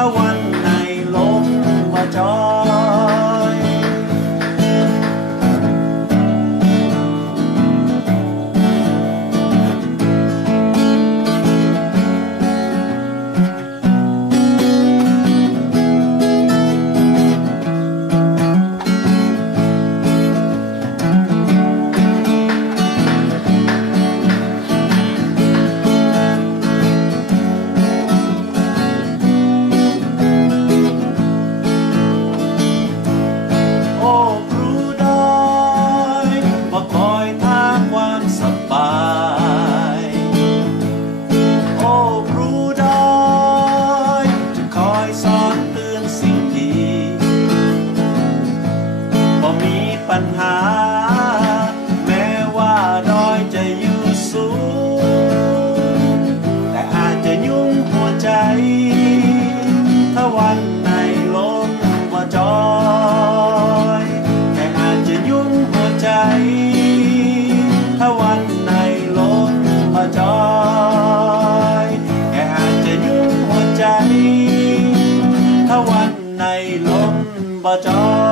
ถ้าวันไหนลมมาจอยปัญหาแม้ว่าดอยจะอยู่สูงแต่อาจจะยุ่งหัวใจถ้าวันไหนลมมาจอยแต่อาจจะยุ่งหัวใจถ้าวันไหนลมมาจอยแต่อาจจะยุ่งหัวใจถ้าวันไหนลมมาจอย